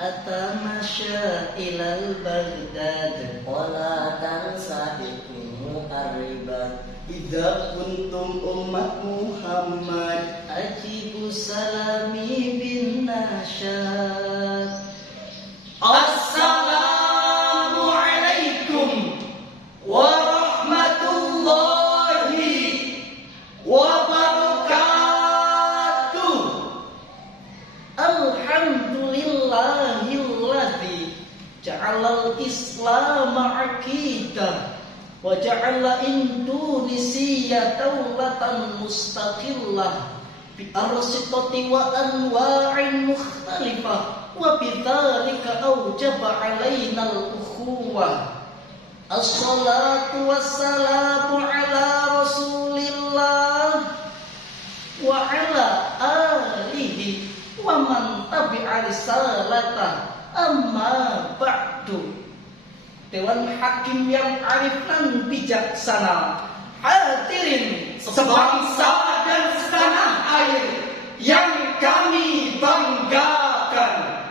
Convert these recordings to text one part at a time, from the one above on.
Atamasya ilal Baghdad wala tansabiquhu arribat idza kuntum ummat Muhammad ajibu salami bin nasyad. Assalamu alaikum warahmatullahi wabarakatuh. Alhamdulillahilladzi ja'alal Islam aqidah wa ja'ala Indonesia dawlatan mustaqillah bi arsitati wa anwa'in mukhtalifah wa bidzalika aujaba 'alaina al-ukhuwah. Assalatu wassalamu ala Rasulillah wa ala alihi wa man tabi'a risalatah. Amma ba'du. Dewan Hakim yang arif dan bijaksana, hadirin sebangsa dan setanah air yang kami banggakan.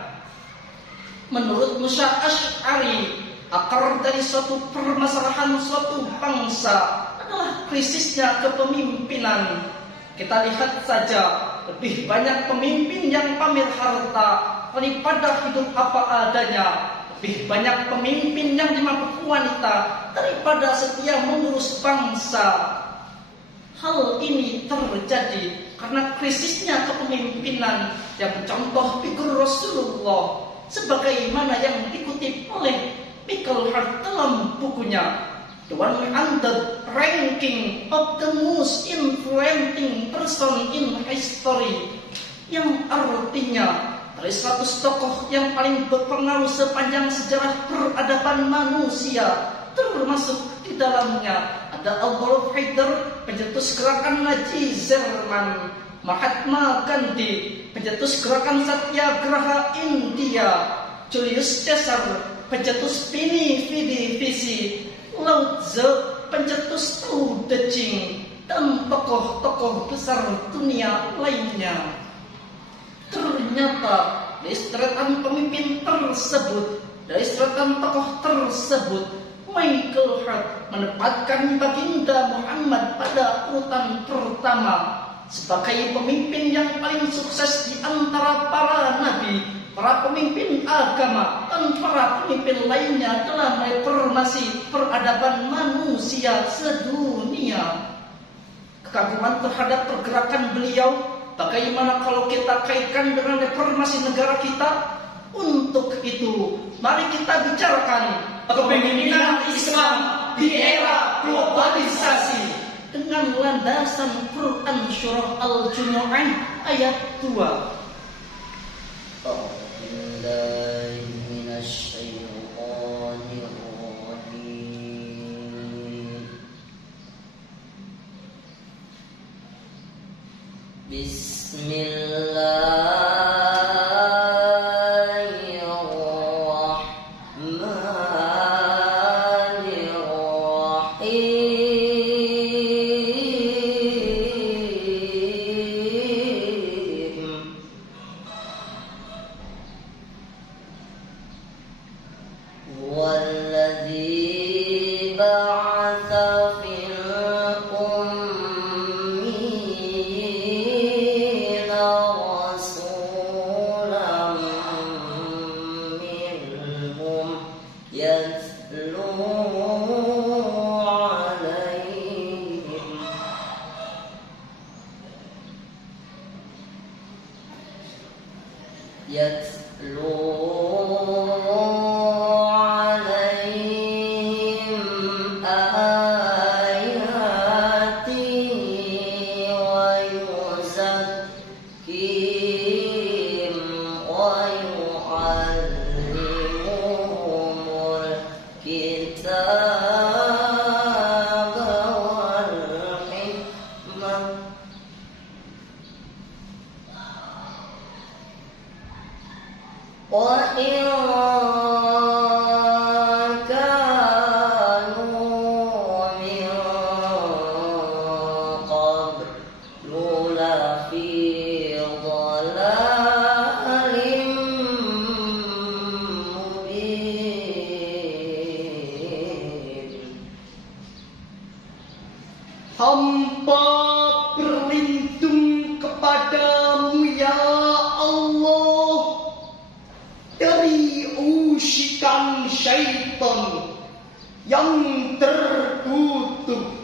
Menurut Musa Asy'ari, akar dari suatu permasalahan suatu bangsa adalah krisisnya kepemimpinan. Kita lihat saja, lebih banyak pemimpin yang pamer harta daripada hidup apa adanya. Lebih banyak pemimpin yang dimabuk wanita daripada setia mengurus bangsa. Hal ini terjadi karena krisisnya kepemimpinan yang mencontoh figur Rasulullah, sebagaimana yang dikutip oleh Michael Hart dalam bukunya The 100 Ranking of the Most Influential Person in History, yang artinya dari 100 tokoh yang paling berpengaruh sepanjang sejarah peradaban manusia, termasuk di dalamnya ada Adolf Hitler, pencetus gerakan Nazi Jerman, Mahatma Gandhi, pencetus gerakan Satyagraha India, Julius Caesar, pencetus Pini Vidi, Lao Tzu, pencetus Tao Te Ching, dan tokoh-tokoh besar dunia lainnya. Ternyata dari seretan pemimpin tersebut, dari seretan tokoh tersebut, Michael Hart menempatkan baginda Muhammad pada urutan pertama sebagai pemimpin yang paling sukses di antara para nabi, para pemimpin agama, dan para pemimpin lainnya dalam reformasi peradaban manusia sedunia. Kekaguman terhadap pergerakan beliau, bagaimana kalau kita kaitkan dengan reformasi negara kita? Untuk itu, mari kita bicarakan kepemimpinan Islam di era globalisasi dengan landasan Quran surah Al-Jumu'ah ayat 2. syaitan yang terkutuk.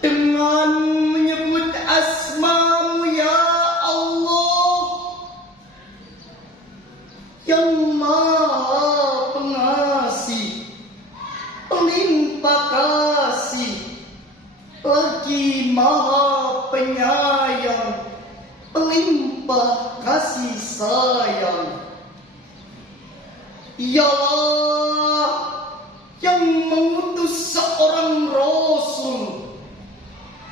Dengan menyebut asma-Mu ya Allah, yang Maha Pengasih, Pelimpah Kasih, lagi Maha Penyayang, Pelimpah Kasih Sayang. Ialah yang mengutus seorang Rasul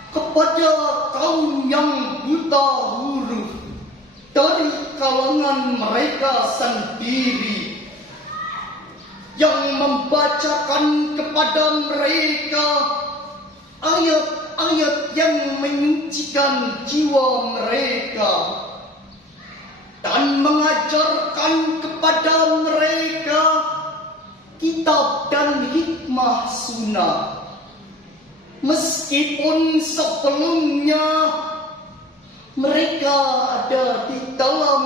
kepada kaum yang buta huruf dari kalangan mereka sendiri, yang membacakan kepada mereka ayat-ayat yang menyucikan jiwa mereka dan mengajarkan kepada mereka kitab dan hikmah sunnah. Meskipun sebelumnya mereka ada di dalam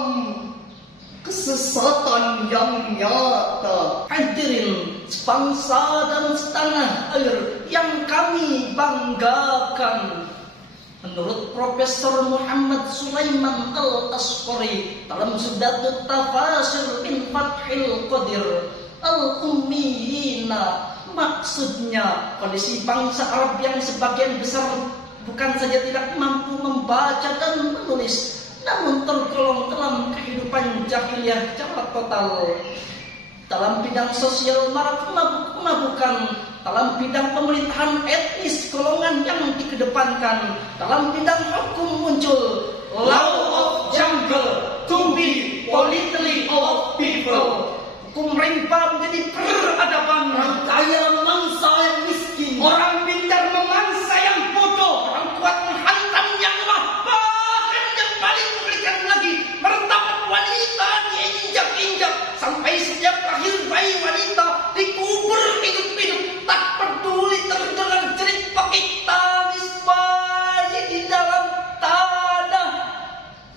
kesesatan yang nyata. Hadirin sebangsa dan setanah air yang kami banggakan, menurut Profesor Muhammad Sulaiman Al-Asqari dalam Sudatut Tafasir min Fathil Qadir Al-Ummiyina, maksudnya kondisi bangsa Arab yang sebagian besar bukan saja tidak mampu membaca dan menulis, namun tergolong dalam kehidupan jahiliyah secara total. Dalam bidang sosial marak mabuk-mabukan, dalam bidang pemerintahan etnis golongan yang dikedepankan, dalam bidang hukum muncul law of jungle to be politically of people. Hukum rimba menjadi peradaban. Orang kaya memangsa yang miskin, Orang pintar memangsa yang bodoh, orang kuat menghantam yang lemah. Bahkan yang paling mengerikan lagi, martabat wanita diinjak-injak sampai setiap lahir bayi wanita dikubur hidup-hidup, tak peduli terdengar jerit pakik tangis bayi di dalam tanah.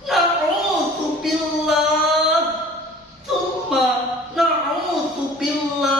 Na'udzubillah, tsumma na'udzubillah.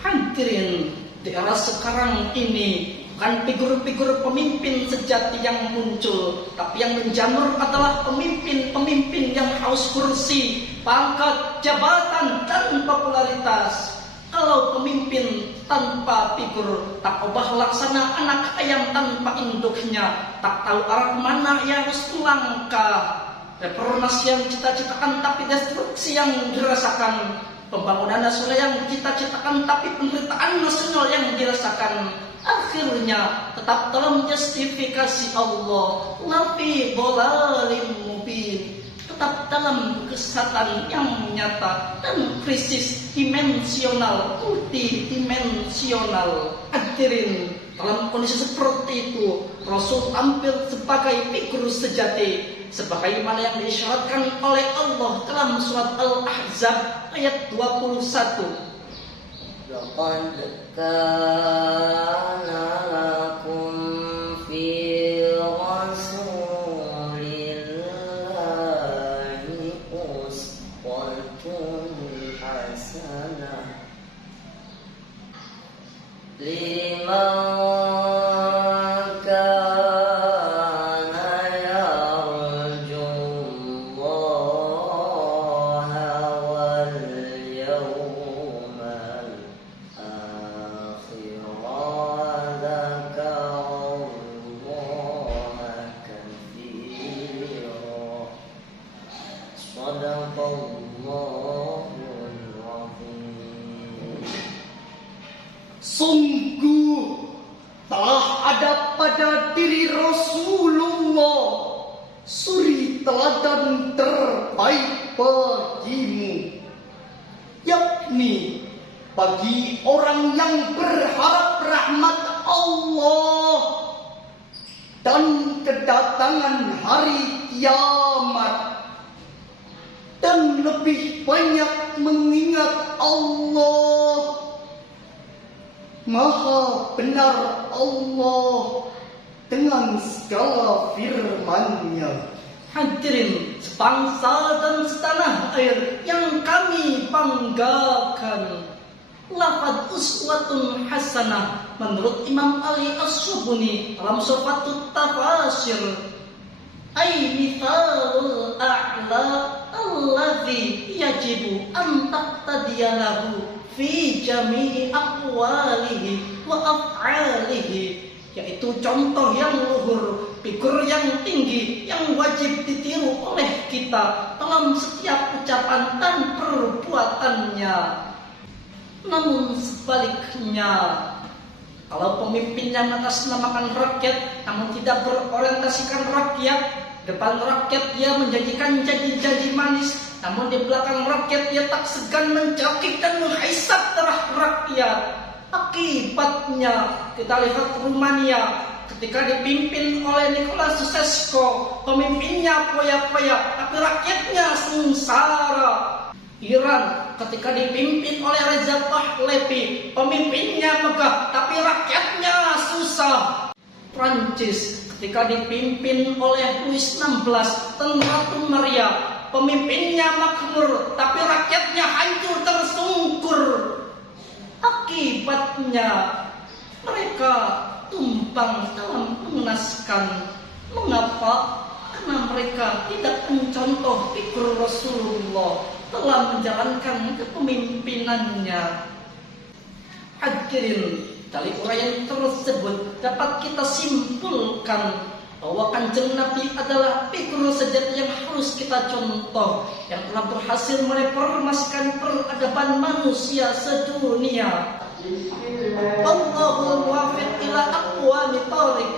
Hadirin, di era sekarang ini bukan figur-figur pemimpin sejati yang muncul, tapi yang menjamur adalah pemimpin-pemimpin yang haus kursi, pangkat, jabatan, dan popularitas. Kalau pemimpin tanpa figur, tak ubah laksana anak ayam tanpa induknya, tak tahu arah kemana ia harus melangkah. Reformasi yang cita-citakan tapi destruksi yang dirasakan, pembangunan nasional yang cita-citakan tapi penderitaan nasional yang dirasakan, akhirnya tetap dalam justifikasi Allah, lafi dhalalim mubin, tetap dalam kesesatan yang nyata dan krisis dimensional, multidimensional. Hadirin, dalam kondisi seperti itu, Rasul tampil sebagai figur sejati, sebagaimana yang diisyaratkan oleh Allah dalam surat Al-Ahzab ayat 21. Laqad kana lakum fi rasulillahi uswatun hasanah liman sungguh telah ada pada diri Rasulullah suri teladan terbaik bagimu, yakni bagi orang yang berharap rahmat Allah dan kedatangan hari kiamat, dan lebih banyak mengingat Allah. Maha benar Allah dengan segala firman-Nya. Hadirin sebangsa dan setanah air yang kami banggakan, lafaz uswatun hasanah menurut Imam Ali As-Subuni dalam Syarhut Tafasir, ay mithalul a'la alladhi yajibu an taqtadiyalahu fi jami'i aqwalihi wa af'alihi, yaitu contoh yang luhur, figur yang tinggi yang wajib ditiru oleh kita dalam setiap ucapan dan perbuatannya. Namun sebaliknya, kalau pemimpin yang mengatasnamakan rakyat namun tidak berorientasikan rakyat, depan rakyat dia menjanjikan janji-janji manis, namun di belakang rakyat dia tak segan mencakik dan menghisap darah rakyat. Akibatnya kita lihat Rumania ketika dipimpin oleh Nicolae Ceausescu, pemimpinnya poya-poya tapi rakyatnya sengsara. Iran ketika dipimpin oleh Reza Pahlavi, pemimpinnya megah tapi rakyatnya susah. Prancis ketika dipimpin oleh Louis XVI dan Ratu Maria, pemimpinnya makmur tapi rakyatnya hancur tersungkur. Akibatnya mereka tumbang dalam mengenaskan. Mengapa? Karena mereka tidak mencontoh figur Rasulullah telah menjalankan kepemimpinannya. Hadirin, dari uraian tersebut dapat kita simpulkan bahwa Kanjeng Nabi adalah figur sejati yang harus kita contoh, yang telah berhasil mereformasikan peradaban manusia sedunia. Wallahul muwaffiq ila aqwamit thoriq.